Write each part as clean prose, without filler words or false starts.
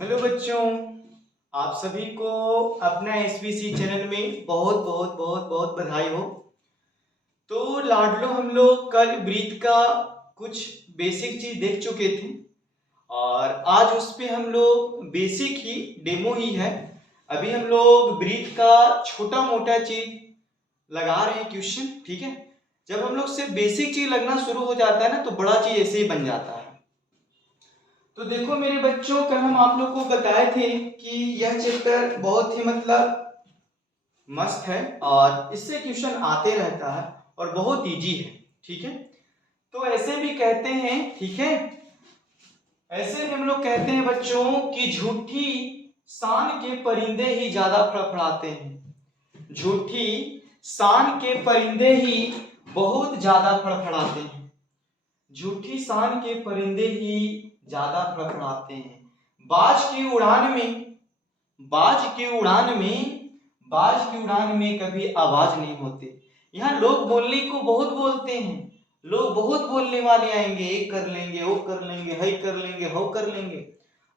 Hello बच्चों, आप सभी को अपना एसबीसी चैनल में बहुत बहुत बहुत बहुत बधाई हो। तो लाडलो, हम लोग कल ब्रीथ का कुछ बेसिक चीज देख चुके थे और आज उस पे हम लोग बेसिक ही डेमो ही है। अभी हम लोग ब्रीथ का छोटा मोटा चीज लगा रहे हैं क्वेश्चन, ठीक है। जब हम लोग सिर्फ बेसिक चीज लगना शुरू हो जाता है ना तो बड़ा चीज ऐसे ही बन जाता है। तो देखो मेरे बच्चों, कल हम आप लोग को बताए थे कि यह चैप्टर बहुत ही मस्त है और इससे क्वेश्चन आते रहता है और बहुत इजी है, ठीक है। तो ऐसे भी कहते हैं, ठीक है, ऐसे भी हम लोग कहते हैं बच्चों कि झूठी शान के परिंदे ही ज्यादा फड़फड़ाते हैं। झूठी शान के परिंदे ही बहुत ज्यादा फड़फड़ाते हैं। झूठी शान के परिंदे ही ज्यादा फड़फड़ाते हैं। बाज की उड़ान में बाज की उड़ान में बाज की उड़ान में कभी आवाज नहीं होती। यहाँ लोग बोलने को बहुत बोलते हैं, लोग बहुत बोलने वाले आएंगे, एक कर लेंगे, वो कर लेंगे, हई कर लेंगे, हो कर लेंगे।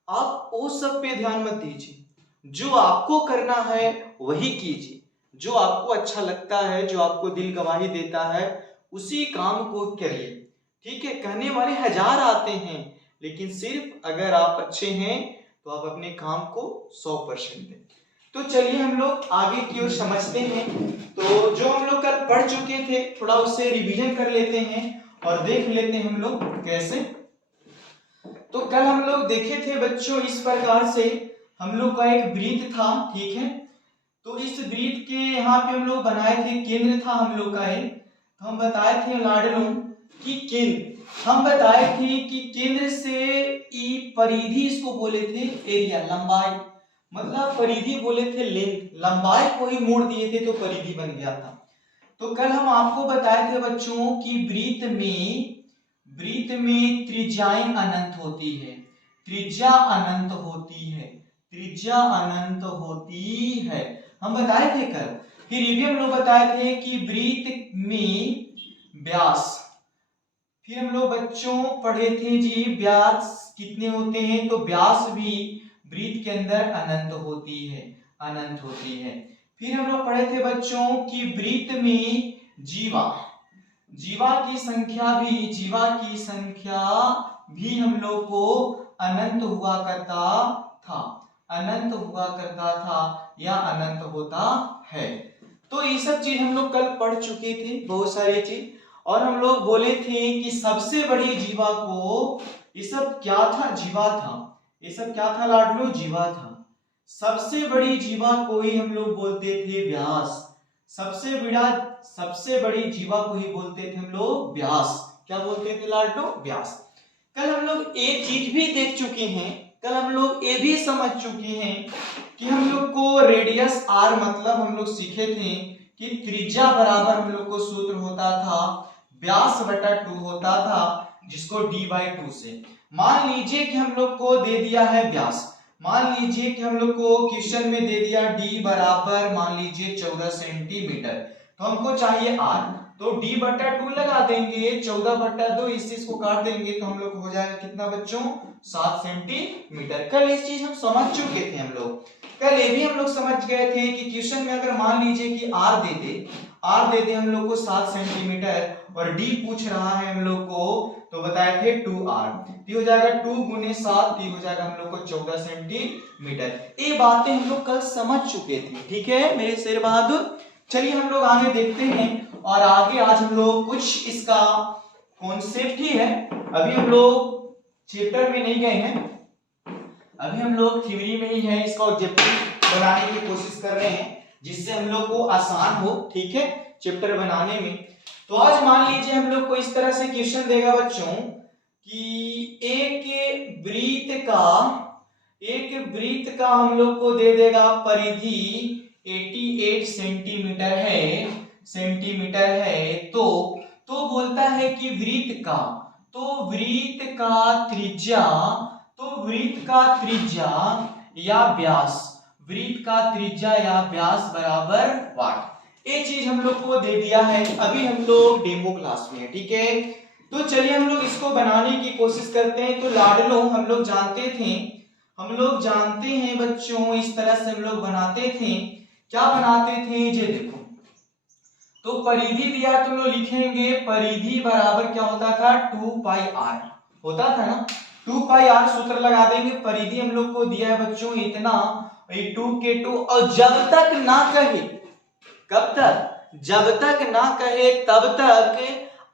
आप वो सब पे ध्यान मत दीजिए, जो आपको करना है वही कीजिए। जो आपको अच्छा लगता है, जो आपको दिल गवाही देता है, उसी काम को करिए, ठीक है। कहने वाले हजार आते हैं, लेकिन सिर्फ अगर आप अच्छे हैं तो आप अपने काम को 100% दें। तो चलिए हम लोग आगे की ओर समझते हैं। तो जो हम लोग कल पढ़ चुके थे थोड़ा उससे रिवीजन कर लेते हैं और देख लेते हैं हम लोग कैसे। तो कल हम लोग देखे थे बच्चों इस प्रकार से, हम लोग का एक वृत्त था, ठीक है। तो इस वृत्त के यहाँ पे हम लोग बनाए थे, केंद्र था हम लोग का एक। तो हम बताए थे लाडलो कि केंद्र, हम बताए थे कि केंद्र से ई परिधि इसको बोले थे एरिया, लंबाई, मतलब परिधि बोले थे लेंथ, लंबाई को ही मोड़ दिए थे तो परिधि बन गया था। तो कल हम आपको बताए थे बच्चों कि वृत्त में त्रिज्याएं अनंत होती है, त्रिज्या अनंत होती है, त्रिज्या अनंत होती है, हम बताए थे कल। फिर ये भी हम लोग बताए थे कि वृत्त में व्यास, फिर हम लोग बच्चों पढ़े थे जी व्यास कितने होते हैं, तो व्यास भी वृत्त के अंदर अनंत होती है, अनंत होती है। फिर हम लोग पढ़े थे बच्चों कि वृत्त में जीवा, जीवा की संख्या भी हम लोग को अनंत हुआ करता था, अनंत हुआ करता था या अनंत होता है। तो ये सब चीज हम लोग कल पढ़ चुके थे, बहुत सारी चीज। और हम लोग बोले थे कि सबसे बड़ी जीवा को, ये सब क्या था, जीवा था, ये सब क्या था लाडलो, जीवा था। सबसे बड़ी जीवा को ही हम लोग बोलते थे व्यास, सबसे बड़ी जीवा को ही बोलते थे हम लोग व्यास। क्या बोलते थे लाडलो, व्यास। कल हम लोग एक चीज भी देख चुके हैं, कल हम लोग ये भी समझ चुके हैं कि हम लोग को रेडियस आर मतलब हम लोग सीखे थे कि त्रिज्या बराबर हम लोग को सूत्र होता था व्यास बटा 2 होता था, जिसको d/2 से। मान लीजिए कि हम लोग को दे दिया है व्यास, मान लीजिए कि हम लोग को क्वेश्चन में दे दिया d बराबर मान लीजिए 14 सेंटीमीटर, तो हमको चाहिए r, तो d/2 लगा देंगे, 14/2 इस चीज को काट देंगे तो हम लोग हो जाएगा कितना बच्चों, 7 सेंटीमीटर। कल इस चीज हम समझ चुके थे, हम लोग कल ये भी हम लोग समझ गए थे कि क्वेश्चन में अगर मान लीजिए कि r दे दे हम लोग को 7 सेंटीमीटर और d पूछ रहा है हम लोग को, तो बताए थे 2r, तो हो जाएगा 2 गुने 7, हो जाएगा हम लोग को 14 सेंटीमीटर। ये बातें हम लोग कल समझ चुके थे, ठीक है मेरे शेर बहादुर। चलिए हम लोग आगे देखते हैं और आगे आज हम लोग कुछ इसका कॉन्सेप्ट ही है, अभी हम लोग चैप्टर में नहीं गए हैं, अभी हम लोग थ्योरी में ही है, इसका ऑब्जेक्टिव बनाने की कोशिश कर रहे हैं जिससे हम लोग को आसान हो, ठीक है, चैप्टर बनाने में। तो आज मान लीजिए हम लोग को इस तरह से क्वेश्चन देगा बच्चों कि एक वृत्त का हम लोग को दे देगा परिधि 88 सेंटीमीटर है, तो बोलता है कि वृत्त का त्रिज्या या व्यास बराबर वाट। ये चीज हम लोग को दे दिया है, अभी हम लोग डेमो क्लास में है, ठीक है। तो चलिए हम लोग इसको बनाने की कोशिश करते हैं। तो लाडलो हम लोग जानते थे हम लोग जानते हैं बच्चों, इस तरह से हम लोग बनाते थे। क्या बनाते थे, ये देखो, तो परिधि दिया तो हम लोग लिखेंगे परिधि बराबर क्या होता था, 2 पाई r होता था ना, 2 पाई r सूत्र लगा देंगे। परिधि हम लोग को दिया है बच्चों इतना, 2k2, और जब तक ना कहे, कब तक, जब तक ना कहे तब तक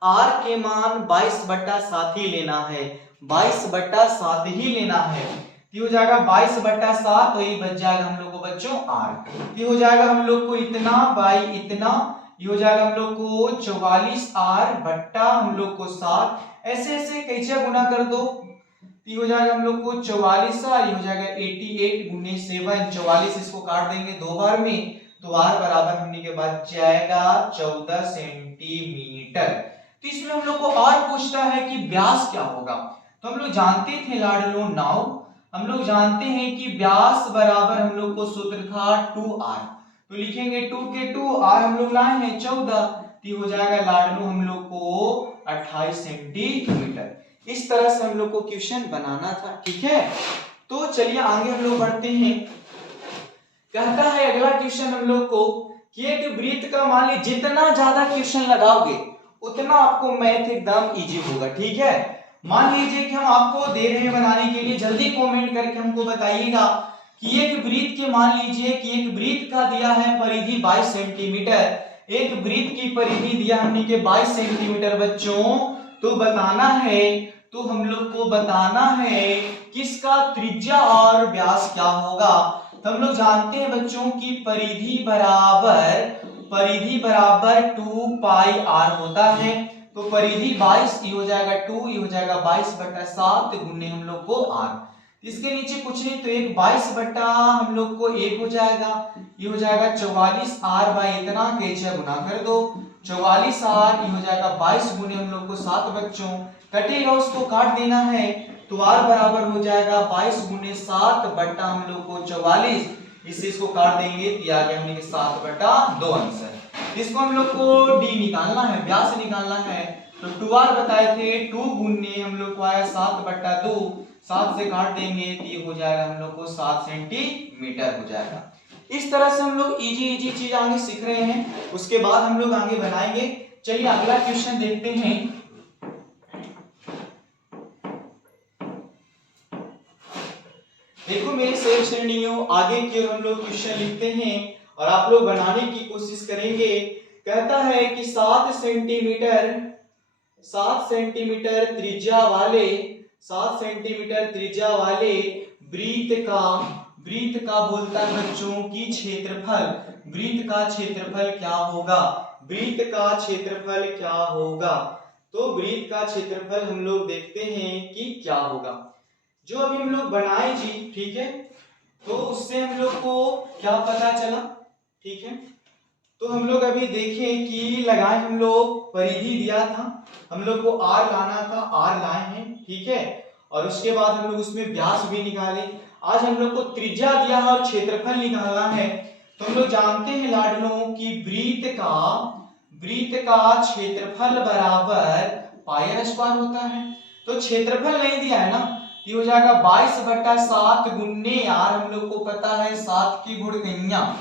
r के मान 22/7 ही लेना है, 22/7 ही लेना है। ये हो जाएगा 22/7, तो ये बच जाएगा हम लोग को बच्चों r। ये हो जाएगा हम लोग को इतना बाई इतना, ये हो जाएगा हम लोग को 44r बट्टा हम लोग को 7, ऐसे ऐसे कैसे गुना कर दो, ये हो जाएगा हम लोग को 44r, ये हो जाएगा 88 गुने 7, 44 इसको काट देंगे 2 बार में, तो r बराबर हमने के बाद जाएगा 14 सेंटीमीटर। तो इसमें हम लोग को और पूछता है कि व्यास क्या होगा। तो हम लोग जानते थे लाडलो नाउ, हम लोग जानते हैं कि व्यास बराबर हम लोग को सूत्र था 2r, तो लिखेंगे 2k2, r हम लोग लाए हैं 14, तो हो जाएगा लाडलो हम लोग को 28 सेंटीमीटर। इस तरह से हम लोग को क्वेश्चन बनाना था, ठीक है। तो चलिए आगे हम लोग बढ़ते हैं। कहता है अगला क्वेश्चन हम लोग को कि एक वृत्त का मान लीजिए जितना ज्यादा क्वेश्चन लगाओगे उतना आपको मैथ एकदम इजी होगा, ठीक है। मान लीजिए कि हम आपको दे रहे हैं बनाने के लिए, जल्दी कमेंट करके हमको बताइएगा कि एक वृत्त के, मान लीजिए कि एक वृत्त का दिया है परिधि 22 सेंटीमीटर, एक वृत्त की परिधि दिया हमने के 22 सेंटीमीटर बच्चों, तो बताना है, तो हम लोग को बताना है किसका त्रिज्या और व्यास क्या होगा। तो हम लोग जानते हैं बच्चों की परिधि बराबर 2 पाई r होता है, तो परिधि 22, ये हो जाएगा 2, ये हो जाएगा 22/7 गुने हम लोग को r, इसके नीचे कुछ नहीं, तो एक 22 बट्टा हम लोग को 1 हो जाएगा, ये हो जाएगा 44r बाई इतना, कैसे गुना कर दो, 44r, ये हो जाएगा 22 गुने हम लोग को 7 बच्चों, कटेगा उसको काट देना है, तो r बराबर हो जाएगा 22 गुने 7 बट्टा हम लोग को 44, इसको काट देंगे तो आ गया हमने के 7/2 आंसर। इसको हम लोग को d निकालना है, व्यास निकालना है, तो 2r बताए थे, 2 गुने हम लोग को आया 7/2, 7 से काट देंगे तो ये हो जाएगा हम लोग को 7 सेंटीमीटर हो जाएगा। इस तरह से हम लोग इजी चीज आगे सीख रहे हैं, उसके बाद हम लोग आगे बनाएंगे। चलिए अगला क्वेश्चन देखते हैं। देखो मेरे शेर श्रेणियों, आगे की ओर हम लोग क्वेश्चन लिखते हैं और आप लोग बनाने की कोशिश करेंगे। कहता है कि 7 सेंटीमीटर त्रिज्या वाले वृत्त का बोलता है बच्चों की क्षेत्रफल, वृत्त का क्षेत्रफल क्या होगा, वृत्त का क्षेत्रफल क्या होगा। तो वृत्त का क्षेत्रफल हम लोग देखते हैं कि क्या होगा, जो अभी हम लोग बनाए जी, ठीक है। तो उससे हम लोग को क्या पता चला, ठीक है। तो हम लोग अभी देखें कि लगाए, हम लोग परिधि दिया था, हम लोग को r लाना था, r लाए हैं, ठीक है। और उसके बाद हम लोग उसमें व्यास भी निकाले। आज हम लोग को त्रिज्या दिया है और क्षेत्रफल निकालना है। तो हम लोग जानते हैं लाडलों की वृत्त का क्षेत्रफल बराबर पाई r स्क्वायर होता है। तो क्षेत्रफल नहीं दिया है ना, ये हो जाएगा 22/7 गुने यार, हम लोग को पता है 7 की गुण कइया,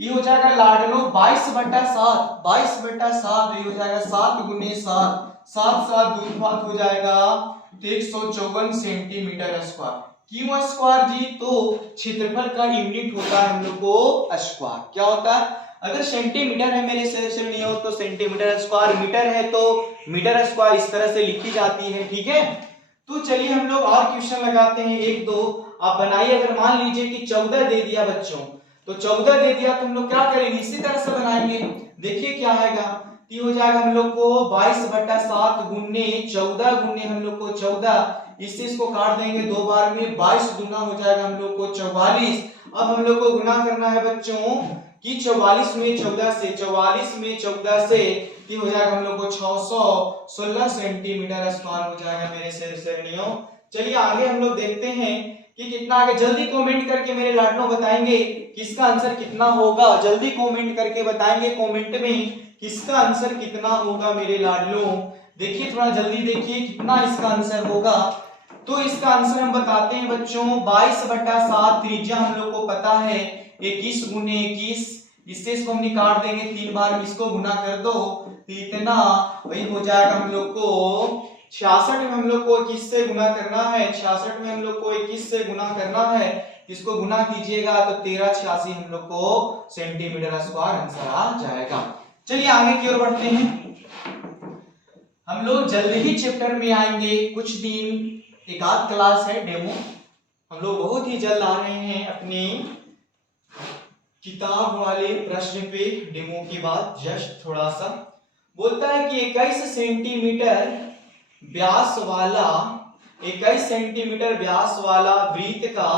ये हो जाएगा लाडलो 22/7, ये हो जाएगा 7 गुने 7, 7 दूर हो जाएगा 154 सेंटीमीटर स्क्वायर। क्यों स्क्वायर जी, तो क्षेत्रफल का यूनिट होता है हम लोग को स्क्वायर। क्या होता है, अगर सेंटीमीटर है मेरे श्रेणियों तो सेंटीमीटर स्क्वायर, मीटर है तो मीटर स्क्वायर, इस तरह से लिखी जाती है, ठीक है। तो चलिए हम लोग और क्वेश्चन लगाते हैं, 1-2 आप बनाइए। अगर मान लीजिए कि 14 दे दिया बच्चों, तो 14 दे दिया तो हम लोग क्या करेंगे, इसी तरह से बनाएंगे। देखिए क्या आएगा, ये हो जाएगा हम लोग को 22/7 गुने 14 गुने हम लोग को 14, इसको काट देंगे 2 बार में, 22 गुना हो जाएगा हम लोग को 44। अब हम लोग को गुना करना है बच्चों कि 44 में 14 से ये हो जाएगा हम लोग को 616 सेंटीमीटर स्क्वायर हो जाएगा मेरे श्रेणियों। चलिए आगे हम लोग देखते हैं कि कितना आगे, जल्दी कमेंट करके मेरे लाडलों बताएंगे किसका आंसर कितना होगा, जल्दी कमेंट करके बताएंगे कमेंट में किसका आंसर कितना होगा मेरे लाडलों। देखिए थोड़ा जल्दी देखिए कितना इसका आंसर होगा। तो इसका आंसर हम बताते हैं बच्चों 22/7 त्रिज्या हम लोग को पता है 21 गुने 21, इससे इसको हम निकाल देंगे 3 बार, इसको गुना कर दो तो इतना वही हो जाएगा हम लोग को 66 में हम लोग को 21 से गुना करना है, 66 में हम लोग को 21 से गुना करना है, इसको गुना कीजिएगा तो 1386 हम लोग को सेंटीमीटर स्क्वायर आंसर आ जाएगा। चलिए आगे की ओर बढ़ते हैं। हम लोग जल्द ही चैप्टर में आएंगे, कुछ दिन एक आध क्लास है डेमो, हम लोग बहुत ही जल्द आ रहे हैं अपनी किताब वाले प्रश्न पे डेमो के बाद जस्ट थोड़ा सा। बोलता है कि 21 सेंटीमीटर व्यास वाला 21 सेंटीमीटर व्यास वाला वृत्त का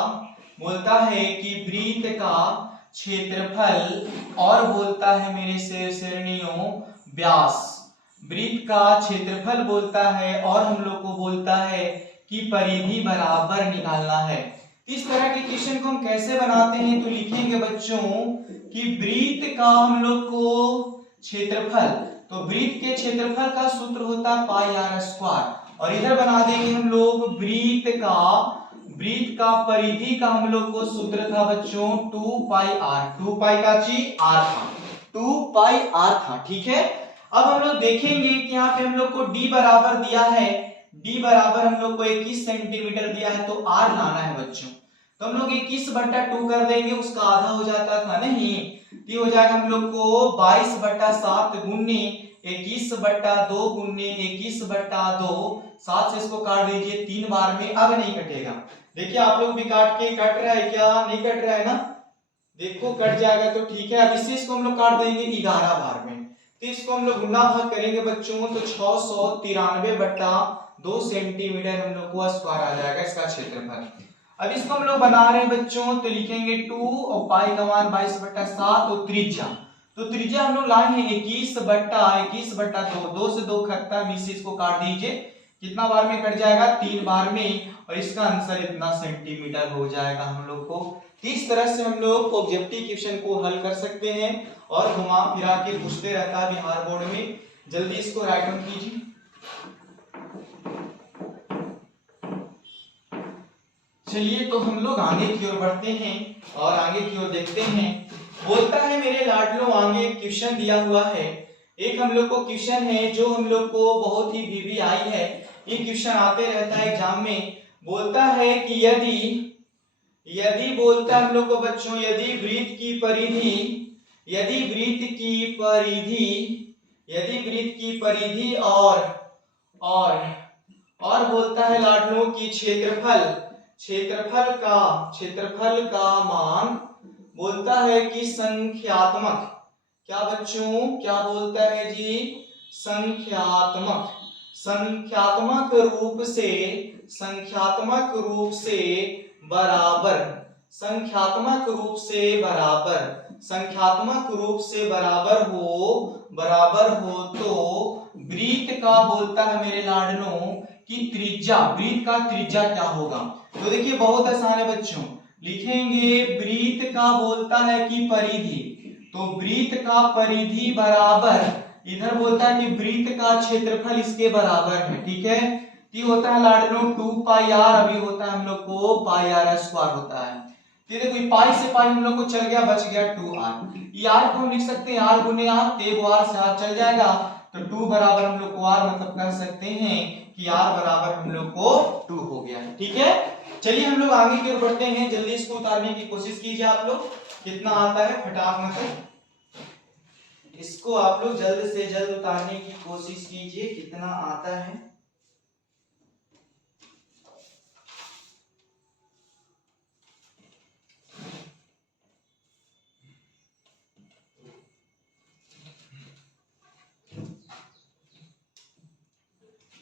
बोलता है कि वृत्त का क्षेत्रफल और बोलता है मेरे श्रेणियों व्यास, वृत्त का क्षेत्रफल बोलता है और हम लोग को बोलता है कि परिधि बराबर निकालना है। इस तरह के क्वेश्चन को हम कैसे बनाते हैं तो लिखेंगे बच्चों कि वृत्त का हम लोग को क्षेत्रफल, तो वृत्त के क्षेत्रफल का सूत्र होता है पाई आर स्क्वायर, और इधर बना देंगे हम लोग वृत्त का परिधि का हम लोग को सूत्र था बच्चों 2 पाई आर, 2 पाई का ची आर था, 2 पाई आर था। ठीक है, अब हम लोग देखेंगे कि यहाँ पे हम लोग को d बराबर दिया है, d बराबर हम लोग को 21 सेंटीमीटर दिया है, तो r लाना है बच्चों, तो हम लोग 21/2 कर देंगे, उसका आधा हो जाता था नहीं, तो हो जाएगा हम लोग को 22/7 गुने 21/2 गुने 21/2, 7 से इसको काट दीजिए 3 बार में, अब नहीं कटेगा। देखिए आप लोग भी काट के कट रहा है क्या, नहीं कट रहा है ना, देखो कट जाएगा तो ठीक है। अब इससे इसको हम लोग काट देंगे 11 बार में, तो इसको हम लोग गुना भाग करेंगे बच्चों तो 693/2 सेंटीमीटर हम लोग को स्क्वायर आ जाएगा इसका क्षेत्रफल। अब इसको हम लोग बना रहे हैं बच्चों तो लिखेंगे 2 और पाई का मान 22/7 और त्रिज्या, तो त्रिज्या हम लोग लाए हैं 21/2, 2 से 2 खत्ता, नीचे इसको काट दीजिए, कितना बार में कट जाएगा 3 बार में, और इसका आंसर इतना सेंटीमीटर हो जाएगा हम लोग को। इस तरह से हम लोग ऑब्जेक्टिव क्वेश्चन को हल कर सकते हैं और घुमा फिरा के पूछते रहता है बिहार बोर्ड में। जल्दी इसको राइट डाउन कीजिए। चलिए तो हम लोग आगे की ओर बढ़ते हैं और आगे की ओर देखते हैं। बोलता है मेरे लाडलों आगे क्वेश्चन दिया हुआ है, एक हम लोग को क्वेश्चन है जो हम लोग को बहुत ही VVI है, ये क्वेश्चन आते रहता है एग्जाम में। बोलता है कि यदि बोलता है हम लोग को बच्चों यदि वृत्त की परिधि और बोलता है लाडलों की क्षेत्रफल का मान बोलता है कि संख्यात्मक, क्या बच्चों क्या बोलता है जी, संख्यात्मक रूप से बराबर हो तो वृत्त का बोलता है मेरे लाडलों की त्रिज्या, वृत्त का त्रिज्या क्या होगा। तो देखिए बहुत आसान है बच्चों, लिखेंगे वृत्त का बोलता है कि परिधि, तो वृत्त का परिधि बराबर इधर बोलता है कि वृत्त का क्षेत्रफल इसके बराबर है। ठीक है, ये होता है लाडलों 2 पाई आर, अभी होता है हम लोग को पाई आर स्क्वायर होता है। ये देखो पाई से पाई हम लोग को चल गया, बच गया 2r, ये r को हम लिख सकते हैं r गुने r, तो r से r चल जाएगा, तो 2 बराबर हम लोग को r मतलब कह सकते हैं कि r बराबर हम लोग को 2 हो गया। ठीक है, चलिए हम लोग आगे की ओर बढ़ते हैं, जल्दी इसको उतारने की कोशिश कीजिए आप लोग, कितना आता है फटाक मतलब इसको आप लोग जल्द से जल्द उतारने की कोशिश कीजिए, कितना आता है।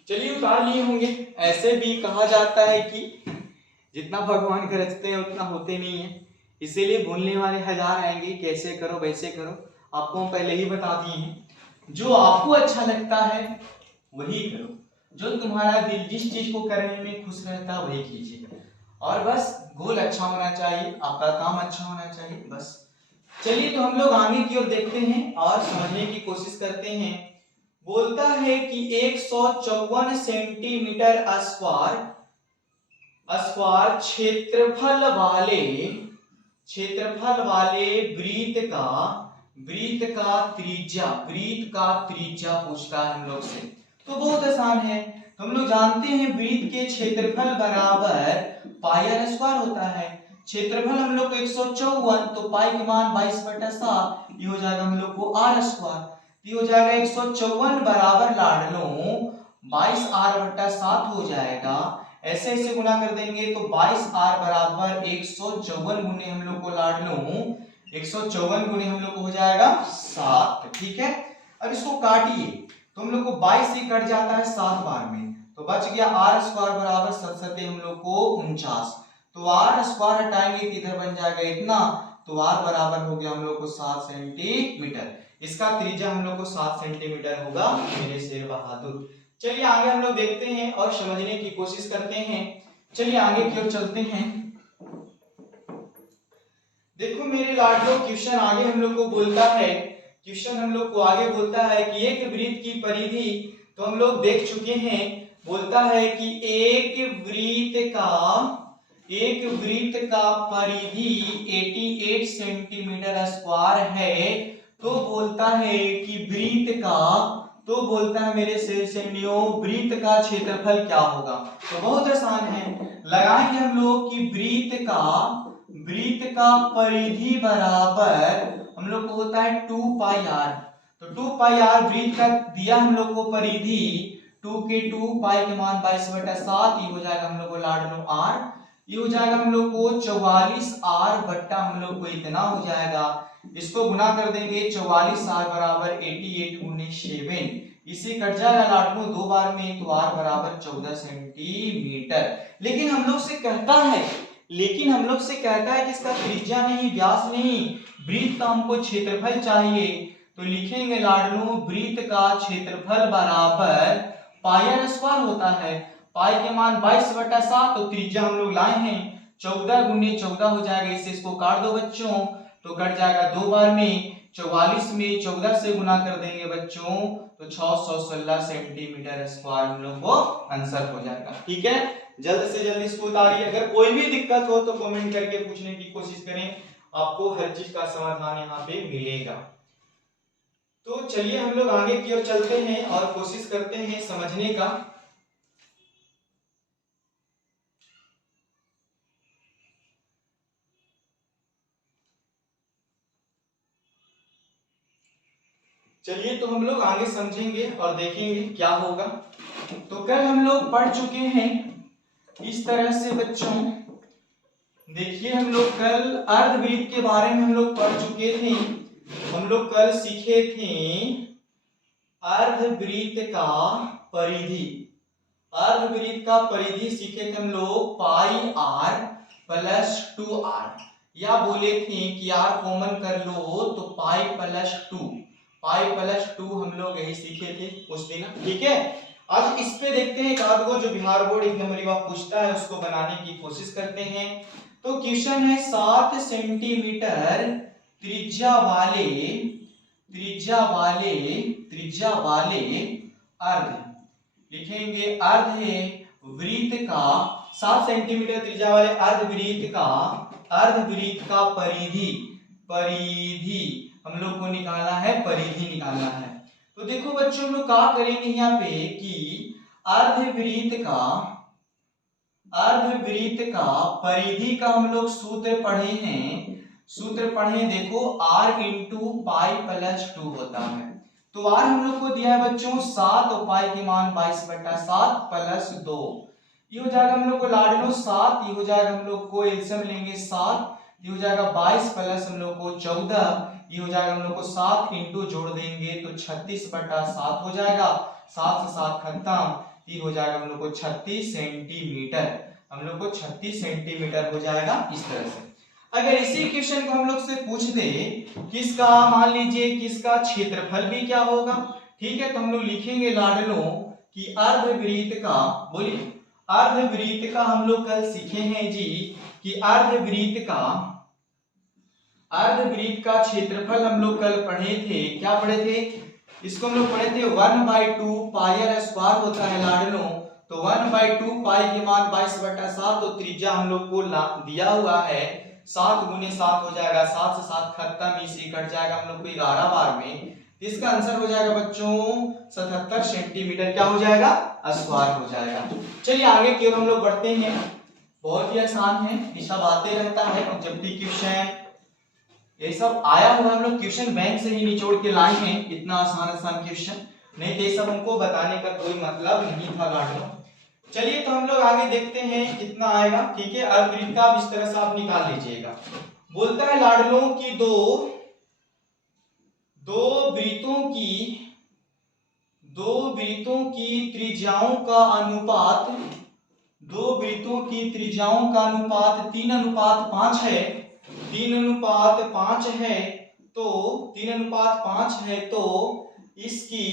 चलिए उतार लिए होंगे। ऐसे भी कहा जाता है कि जितना भगवान गरजते हैं उतना होते नहीं है, इसीलिए बोलने वाले हजार आएंगे कैसे करो वैसे करो, आपको हम पहले ही बता दिए हैं, जो आपको अच्छा लगता है वही करो, जो तुम्हारा दिल जिस चीज को करने में खुश रहता है वही कीजिए, और बस गोल अच्छा होना चाहिए, आपका काम अच्छा होना चाहिए बस। चलिए तो हम लोग आगे की ओर देखते हैं और समझने की कोशिश करते हैं। बोलता है कि 154 सेंटीमीटर स्क्वायर स्क्वायर क्षेत्रफल वाले वृत्त का त्रिज्या पूछता है हम लोग से। तो बहुत आसान है, तो हम लोग जानते हैं वृत्त के क्षेत्रफल बराबर पाई आर स्क्वायर होता है। क्षेत्रफल हम लोग को 154, तो पाई के मान 22/7, ये हो जाएगा हम लोग को आर स्क्वायर। ये हो जाएगा 154 बराबर लाडलों 22r/7 हो जाएगा। ऐसे ऐसे गुना कर देंगे तो 22r बराबर 154 गुने हम लोग को लाडलों 154 गुने हम लोग को हो जाएगा 7। ठीक है, अब इसको काटिए तो हम लोग को 22 से कट जाता है 7 बार में, तो बच गया आर स्क्वायर बराबर 7 हम लोग को 49। तो आर स्क्वायर हटाएंगे तो इधर बन जाएगा इतना, तो आर बराबर हो गया हम लोग को 7 सेंटीमीटर। इसका त्रिज्या हम लोग को 7 सेंटीमीटर होगा मेरे शेर बहादुर। चलिए आगे हम लोग देखते हैं और समझने की कोशिश करते हैं। चलिए आगे की ओर चलते हैं। देखो मेरे लाडलो, क्वेश्चन आगे हम लोग को बोलता है, कि एक वृत्त की परिधि, तो हम लोग देख चुके हैं, बोलता है कि एक वृत्त का परिधि 88 सेंटीमीटर स्क्वायर है। तो बोलता है कि मेरे सेनियो वृत्त का क्षेत्रफल क्या होगा। तो बहुत आसान है, लगाएंगे हम लोग कि वृत्त का परिधि बराबर हम लोग को होता है 2πr। तो 2πr वृत्त का दिया हम लोग को परिधि 2 के 2 पाई के मान 22/7, ये हो जाएगा हम लोग को लाडलो r। ये हो जाएगा हम लोग को 44r बट्टा हम लोग को इतना हो जाएगा। इसको गुना कर देंगे 44r बराबर 88 गुने 7, इसे कट जाएगा लाडलो 2 बार में, तो r बराबर 14 सेंटीमीटर। लेकिन हम लोग से कहता है कि इसका त्रिज्या नहीं, व्यास नहीं, वृत्त का हमको क्षेत्रफल चाहिए। तो लिखेंगे लाडलो वृत्त का क्षेत्रफल बराबर पाई आर स्क्वायर होता है। पाई के मान 22/7, तो त्रिज्या हम लोग लाए हैं 14 गुने 14 हो जाएगा। इसे इसको काट दो बच्चों, तो कट जाएगा 2 बार में, 44 में 14 से गुना कर देंगे बच्चों, तो 616 सेंटीमीटर स्क्वायर हम लोग को आंसर हो जाएगा। ठीक है, जल्द से जल्द इसको उतारिए। अगर कोई भी दिक्कत हो तो कमेंट करके पूछने की कोशिश करें, आपको हर चीज का समाधान यहाँ पे मिलेगा। तो चलिए हम लोग आगे की ओर चलते हैं और कोशिश करते हैं समझने का। चलिए तो हम लोग आगे समझेंगे और देखेंगे क्या होगा। तो कल हम लोग पढ़ चुके हैं इस तरह से बच्चों, देखिए हम लोग कल अर्धवृत्त के बारे में हम लोग पढ़ चुके थे। हम लोग कल सीखे थे अर्धवृत्त का परिधि सीखे थे हम लोग पाई r प्लस 2r, या बोले थे कि r कॉमन कर लो तो पाई प्लस 2 हम लोग यही सीखे थे उस दिन। ठीक है, आज इस पे देखते हैं एक आध को जो बिहार बोर्ड एक नंबर का पूछता है, उसको बनाने की कोशिश करते हैं। तो क्वेश्चन है 7 सेंटीमीटर त्रिज्या वाले अर्ध, लिखेंगे अर्ध है वृत्त का 7 सेंटीमीटर त्रिज्या वाले अर्धवृत्त का परिधि हम लोग को निकालना है, परिधि निकालना है। तो देखो बच्चों हम लोग क्या करेंगे यहाँ पे कि अर्धवृत्त का परिधि का हम लोग सूत्र पढ़े देखो r इंटू पाई प्लस 2 होता है। तो r हम लोग को दिया है बच्चों 7 और पाई के मान 22/7 प्लस 2, ये हो जाएगा हम लोग को लाडलो 7, ये हो जाएगा हम लोग को एलसीएम लेंगे 7, ये हो जाएगा 22 प्लस हम लोग को 14, ये हो जाएगा हम लोग को 7 इंटू जोड़ देंगे तो 36/7 हो जाएगा। 7 से 7 खत्म, ये हो जाएगा हम लोग को 36 सेंटीमीटर, हम लोग को 36 सेंटीमीटर हो जाएगा इस तरह से। अगर इसी क्वेश्चन को हम लोग से पूछ दे किसका, मान लीजिए किसका क्षेत्रफल भी क्या होगा, ठीक है, तो हम लोग लिखेंगे लाडलो कि अर्धवृत्त का, बोलिए अर्धवृत्त का हम लोग कल सीखे हैं जी कि अर्धवृत्त का क्षेत्रफल हम लोग कल पढ़े थे। क्या पढ़े थे? इसको हम लोग पढ़े थे 1/2 पाई आर स्क्वायर होता है लाडलो। तो 1/2 पाई के मान 22/7, तो त्रिज्या हम लोग को दिया हुआ है 7 × 7 हो जाएगा, 7 से 7 खत्म, इसी कट जाएगा हम लोग को 11 बार में। इसका आंसर हो जाएगा बच्चों 77 सेंटीमीटर क्या हो जाएगा, स्क्वायर हो जाएगा। चलिए आगे की ओर हम लोग बढ़ते हैं। बहुत ही आसान है, ये सब आते रहता है, ऑब्जेक्टिव क्वेश्चन ये सब आया हुआ हम लोग क्वेश्चन बैंक से ही निचोड़ के लाए हैं। इतना आसान आसान क्वेश्चन नहीं तो ये सब हमको बताने का कोई मतलब नहीं था लाडलो। चलिए तो हम लोग आगे देखते हैं कितना आएगा। ठीक है, अर्धवृत्त का इस तरह से आप निकाल लीजिएगा। बोलता है लाडलों की दो वृत्तों की त्रिज्याओं का अनुपात 3:5 है। 3:5 है तो इसकी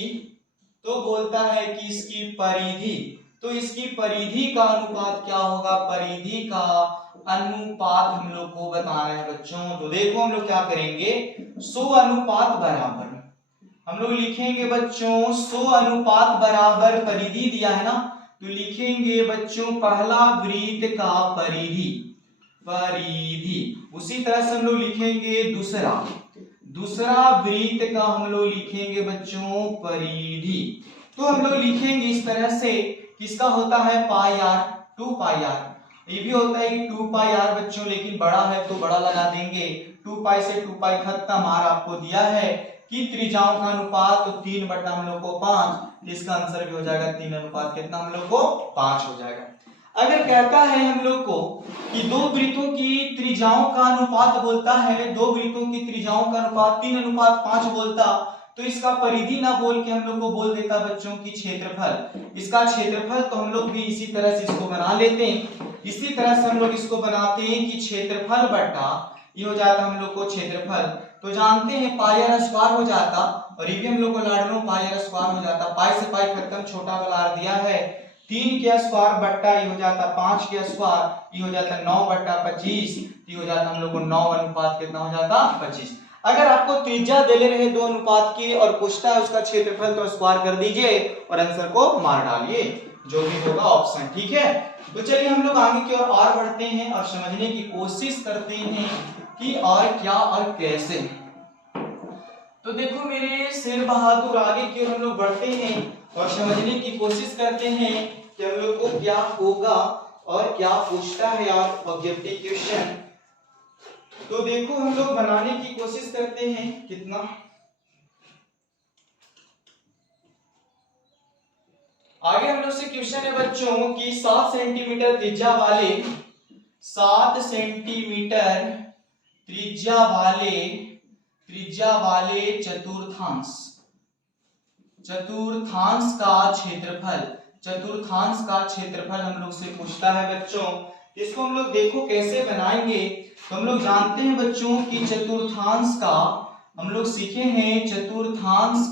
तो बोलता है कि इसकी परिधि का अनुपात क्या होगा, परिधि का अनुपात हम लोग को बताना है बच्चों। तो देखो हम लोग क्या करेंगे, 100 अनुपात बराबर हम लोग लिखेंगे बच्चों, 100 अनुपात बराबर परिधि दिया है ना, तो लिखेंगे बच्चों पहला वृत्त का परिधि। उसी तरह से हम लोग लिखेंगे दूसरा वृत्त का हम लोग लिखेंगे बच्चों परिधि। तो हम लोग लिखेंगे इस तरह से, किसका होता है पाई आर, 2 पाई आर। ये भी होता है कि 2 पाई आर बच्चों, लेकिन बड़ा है तो बड़ा लगा देंगे। 2 पाई से 2 पाई खत्म। आर आपको दिया है कि त्रिज्याओं का अनुपात तो 3 हम लोग को 5, इसका आंसर भी हो जाएगा 3 अनुपात कितना हम लोग को 5 हो जाएगा। अगर कहता है हम लोग को कि दो वृत्तों की त्रिज्याओं का अनुपात बोलता है, 2 वृत्तों की त्रिज्याओं का अनुपात 3:5 बोलता, तो इसका परिधि ना बोल के हम लोग को बोल देता बच्चों की क्षेत्रफल। इसका क्षेत्रफल तो हम लोग भी इसी तरह से इसको बना लेते हैं। इसी तरह से हम लोग इसको बनाते हैं कि क्षेत्रफल बटा ये हो जाता हम लोग को क्षेत्रफल। तो जानते हैं पाई आर स्क्वायर हो जाता, और ये भी हम लोग को लाडलो पाई आर स्क्वायर हो जाता। पाई से पाई खत्म, छोटा वाला आर दिया है 3 के स्क्वायर बट्टा ये हो जाता 5 के स्क्वायर, ये हो जाता 9/25, ये हो जाता हम लोग को 9 अनुपात कितना हो जाता 25। अगर आपको त्रिज्या दे ले रहे 2 अनुपात की और पूछता है उसका क्षेत्रफल, तो स्क्वायर कर दीजिए और आंसर को मार डालिए, जो भी होगा ऑप्शन। ठीक है, तो चलिए हम लोग आगे की ओर और बढ़ते हैं और समझने की कोशिश करते हैं कि और क्या और कैसे। तो देखो मेरे शेर बहादुर, आगे की ओर हम लोग बढ़ते हैं और समझने की कोशिश करते हैं कि हम लोग को क्या होगा और क्या पूछता है यार ऑब्जेक्टिव क्वेश्चन। तो देखो हम लोग बनाने की कोशिश करते हैं कितना। आगे हम लोग से क्वेश्चन है बच्चों कि 7 सेंटीमीटर त्रिज्या वाले चतुर्थांश का क्षेत्रफल हम लोग से पूछता है बच्चों। इसको हम लोग देखो कैसे बनाएंगे। तो हम लोग जानते हैं बच्चों कि चतुर्थांश का हम लोग सीखे हैं, चतुर्थांश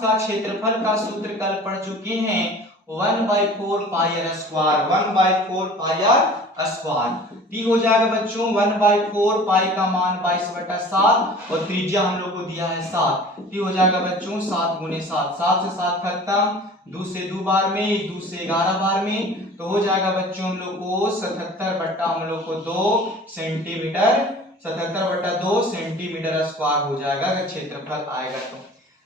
का क्षेत्रफल का सूत्र कल पढ़ चुके हैं, 1/4 pi r square. 1/4 pi r square ये हो जाएगा बच्चों 1/4 पाई का मान 22/7 और त्रिज्या हम लोग को दिया है 7, ये हो जाएगा बच्चों 7 × 7। 7 से 7 खत्म, 2 से 2 बार में, 2 से 11 बार में, तो हो जाएगा बच्चों हम लोग को 77/2 सेंटीमीटर, 77/2 सेंटीमीटर स्क्वायर हो जाएगा अगर क्षेत्रफल आएगा तो।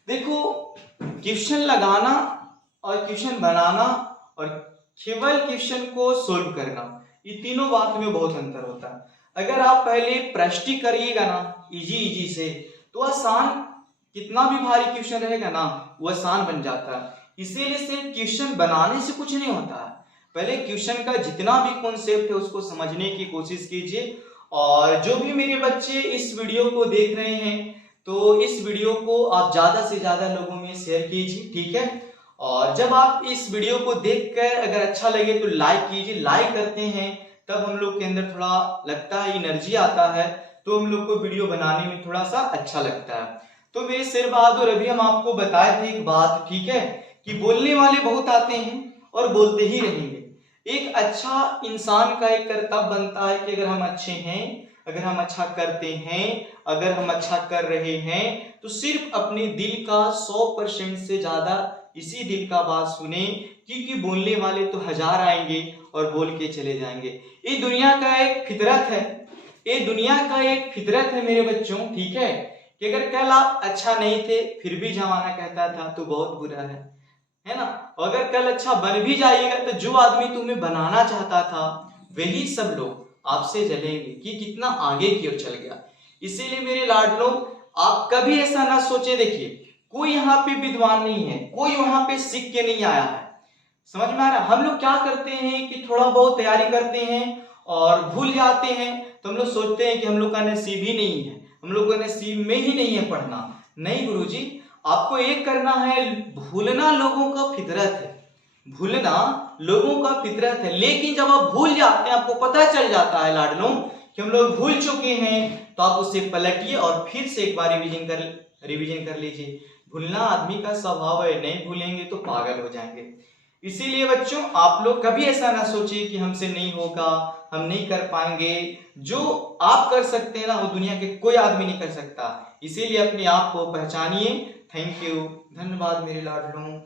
देखो क्वेश्चन लगाना और क्वेश्चन बनाना और केवल क्वेश्चन को सोल्व करना, ये तीनों बात में बहुत अंतर होता है। अगर आप पहले प्रश्न करिएगा ना इजी से, तो आसान, कितना भी भारी क्वेश्चन रहेगा ना वो आसान बन जाता है। इसीलिए से क्वेश्चन बनाने से कुछ नहीं होता है, पहले क्वेश्चन का जितना भी कॉन्सेप्ट है उसको समझने की कोशिश कीजिए। और जो भी मेरे बच्चे इस वीडियो को देख रहे हैं, तो इस वीडियो को आप ज्यादा से ज्यादा लोगों में शेयर कीजिए, ठीक है। और जब आप इस वीडियो को देखकर अगर अच्छा लगे तो लाइक कीजिए। लाइक करते हैं तब हम लोग के अंदर थोड़ा लगता है एनर्जी आता है, तो हम लोग को वीडियो बनाने में थोड़ा सा अच्छा लगता है। तो मेरे शेर बहादुर, अभी हम आपको बताए थे एक बात, ठीक है, कि बोलने वाले बहुत आते हैं और बोलते ही रहेंगे। एक अच्छा इंसान का एक कर्तव्य बनता है कि अगर हम अच्छे हैं, अगर हम अच्छा करते हैं, अगर हम अच्छा कर रहे हैं, तो सिर्फ अपने दिल का 100% से ज्यादा इसी दिल का बात सुने, क्योंकि बोलने वाले तो 1000 आएंगे और बोल के चले जाएंगे। ये दुनिया का एक फितरत है, ये दुनिया का एक फितरत है मेरे बच्चों, ठीक है। कि अगर कल आप अच्छा नहीं थे फिर भी जमाना कहता था तो बहुत बुरा है ना। अगर कल अच्छा बन भी जाइएगा तो जो आदमी तुम्हें बनाना चाहता था वही सब लोग आपसे जलेंगे कि कितना आगे की ओर चल गया। इसीलिए मेरे लाडलों, आप कभी ऐसा ना सोचे। देखिए, कोई यहाँ पे विद्वान नहीं है, कोई वहां पे सीख के नहीं आया है, समझ में आ रहा है। हम लोग क्या करते हैं कि थोड़ा बहुत तैयारी करते हैं और भूल जाते हैं, तो हम लोग सोचते हैं कि हम लोग का नसीब ही नहीं है, हम लोग का नसीब में ही नहीं है पढ़ना। नहीं गुरुजी, आपको एक करना है, भूलना लोगों का फितरत है, भूलना लोगों का फितरत है। लेकिन जब आप भूल जाते हैं, आपको पता चल जाता है लाडलों कि हम लोग भूल चुके हैं, तो आप उसे पलटिए और फिर से एक बार रिवीजन कर लीजिए। भूलना आदमी का स्वभाव है, नहीं भूलेंगे तो पागल हो जाएंगे। इसीलिए बच्चों, आप लोग कभी ऐसा ना सोचिए कि हमसे नहीं होगा, हम नहीं कर पाएंगे। जो आप कर सकते हैं ना, वो दुनिया के कोई आदमी नहीं कर सकता। इसीलिए अपने आप को पहचानिए। थैंक यू, धन्यवाद मेरे लाडलों।